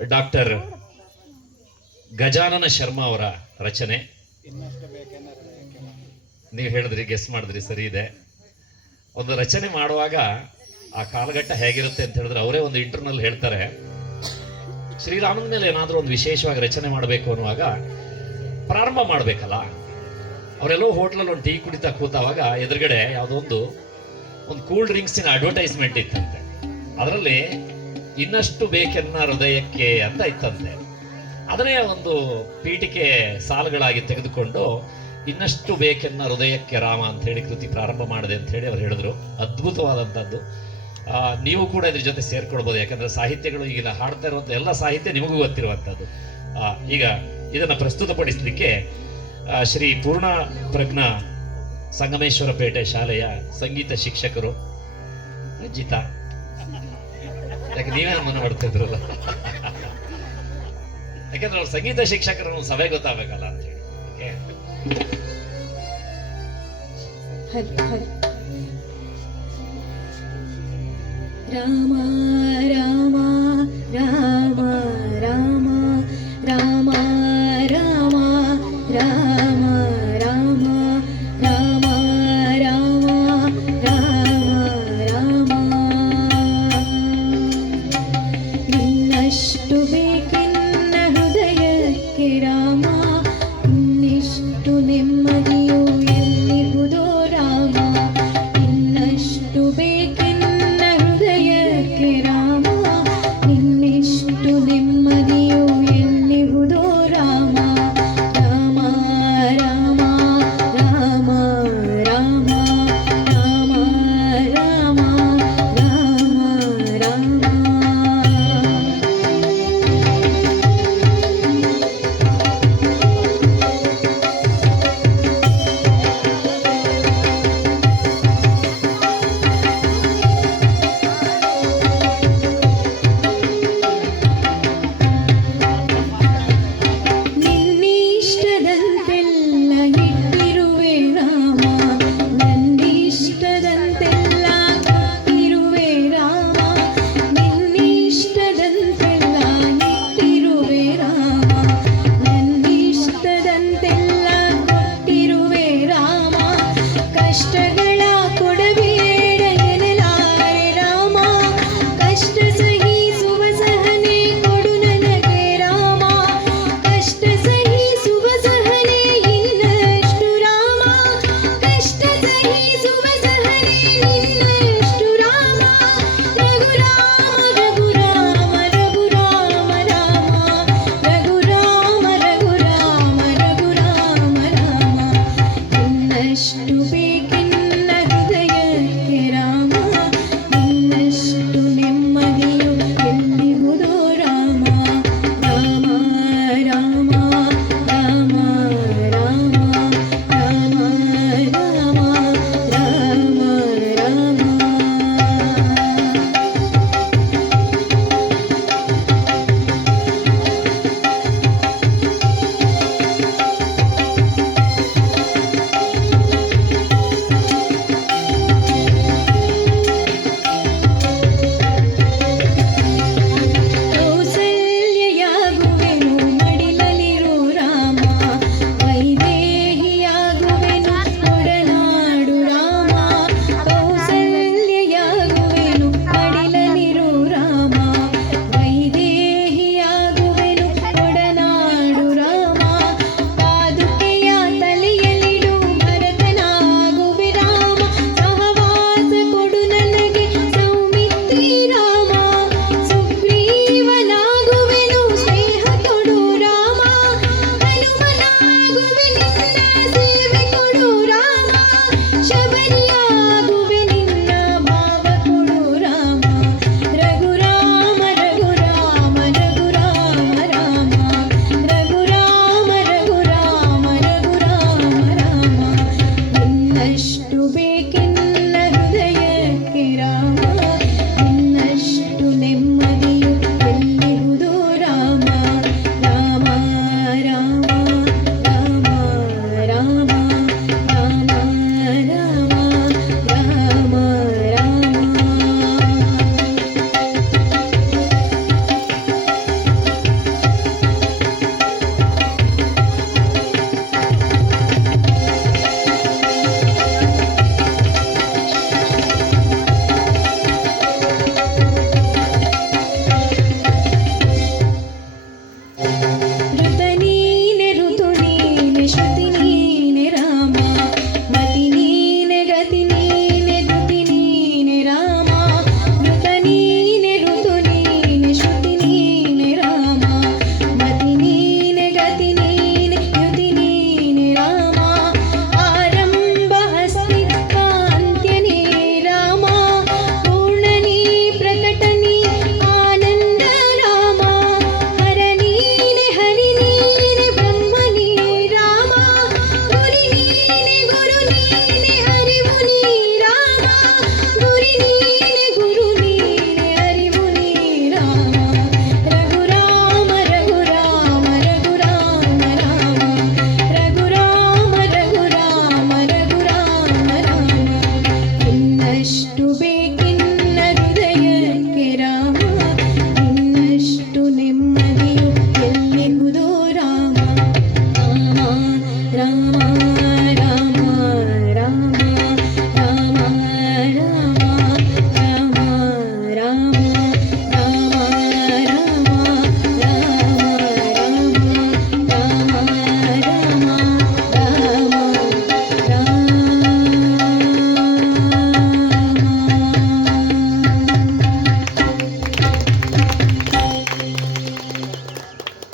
Doctor Gajanana Sharma ಅವರ ರಚನೆ. ನೀವು ಹೇಳಿದ್ರಿ ಗೆಸ್ ಮಾಡಿದ್ರಿ, ಸರಿ ಇದೆ. ಒಂದು ರಚನೆ ಮಾಡುವಾಗ ಆ ಕಾಲಘಟ್ಟ ಹೇಗಿರುತ್ತೆ ಅಂತ ಹೇಳಿದ್ರೆ ಅವರೇ ಒಂದು ಇಂಟರ್ನಲ್ ಹೇಳ್ತಾರೆ. ಶ್ರೀರಾಮನ ಮೇಲೆ ಏನಾದರೂ ಒಂದು ವಿಶೇಷವಾಗಿ ರಚನೆ ಮಾಡಬೇಕು ಅನ್ನುವಾಗ ಪ್ರಾರಂಭ ಮಾಡಬೇಕಲ್ಲ. ಅವರೆಲ್ಲೋ ಹೋಟ್ಲಲ್ಲಿ ಒಂದು ಟೀ ಕುಡಿತಾ ಕೂತಾವಾಗ ಎದುರುಗಡೆ ಯಾವುದೋ ಒಂದು ಒಂದು ಕೂಲ್ ಡ್ರಿಂಕ್ಸಿನ ಅಡ್ವರ್ಟೈಸ್ಮೆಂಟ್ ಇತ್ತಂತೆ. ಅದರಲ್ಲಿ ಇನ್ನಷ್ಟು ಬೇಕೆನ್ನ ಹೃದಯಕ್ಕೆ ಅಂತ ಇತ್ತಂತೆ ಅದನ್ನೇ ಒಂದು ಪೀಠಿಕೆ ಸಾಲುಗಳಾಗಿ ತೆಗೆದುಕೊಂಡು ಇನ್ನಷ್ಟು ಬೇಕೆನ್ನ ಹೃದಯಕ್ಕೆ ರಾಮ ಅಂತ ಹೇಳಿ ಕೃತಿ ಪ್ರಾರಂಭ ಮಾಡಿದೆ ಅಂತ ಹೇಳಿ ಅವ್ರು ಹೇಳಿದ್ರು. ಅದ್ಭುತವಾದಂಥದ್ದು. ನೀವು ಕೂಡ ಇದ್ರ ಜೊತೆ ಸೇರ್ಕೊಳ್ಬೋದು. ಯಾಕಂದ್ರೆ ಸಾಹಿತ್ಯಗಳು ಈಗಿನ ಹಾಡ್ತಾ ಇರುವಂಥ ಎಲ್ಲ ಸಾಹಿತ್ಯ ನಿಮಗೂ ಗೊತ್ತಿರುವಂಥದ್ದು. ಈಗ ಇದನ್ನು ಪ್ರಸ್ತುತಪಡಿಸಲಿಕ್ಕೆ ಶ್ರೀ ಪೂರ್ಣ ಪ್ರಜ್ಞಾ ಸಂಗಮೇಶ್ವರ ಪೇಟೆ ಶಾಲೆಯ ಸಂಗೀತ ಶಿಕ್ಷಕರು ರಂಜಿತಾ ಯಾಕೆ ನೀವೇ ನಮ್ಮನ್ನು ನೋಡ್ತಾ ಇದ್ರಲ್ಲ ಯಾಕಂದ್ರೆ ಅವ್ರ ಸಂಗೀತ ಶಿಕ್ಷಕರನ್ನು ಸಭೆ ಗೊತ್ತಾಗಬೇಕಲ್ಲ ಅಂತ ಹೇಳಿ. ರಾಮ ರಾಮ ರಾಮ. to be